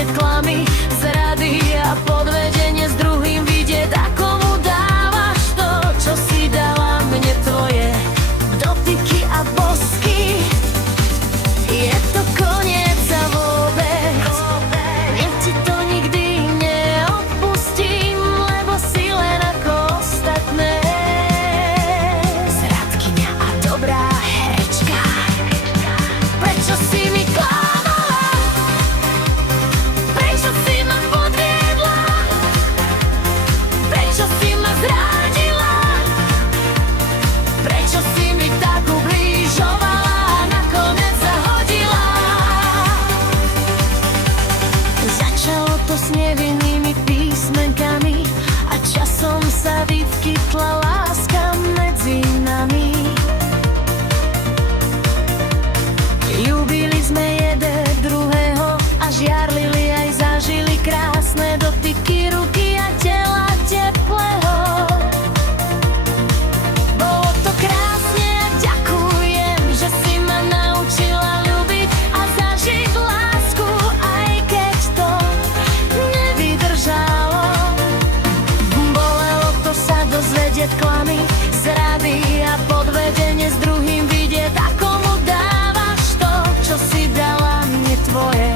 vedieť klamy, zrady a podvedenie s druhým vidieť, ako mu dávaš to, čo si dala mne tvoje dotyky a bosky. Je to koniec a vôbec ja ti to nikdy neodpustím, lebo si len ako ostatné. Zradkyňa a dobrá herečka, prečo si mi klamala? Prečo si ma podviedla? Prečo si ma zradila? Prečo si mi tak ublížovala a nakoniec zahodila? Začalo to s nevinnými písmenkami a časom sa vyskytla láska medzi nami. Ľúbili sme jeden druhého a žiarlili aj zažili krásne dotyky ruky a tela teplého. Bolo to krásne a ďakujem, že si ma naučila ľúbiť a zažiť lásku, aj keď to nevydržalo. Bolelo to sa dozvedieť klamy, zrady a podvedenie s druhým vidieť, ako mu dávaš to, čo si dala mne tvoje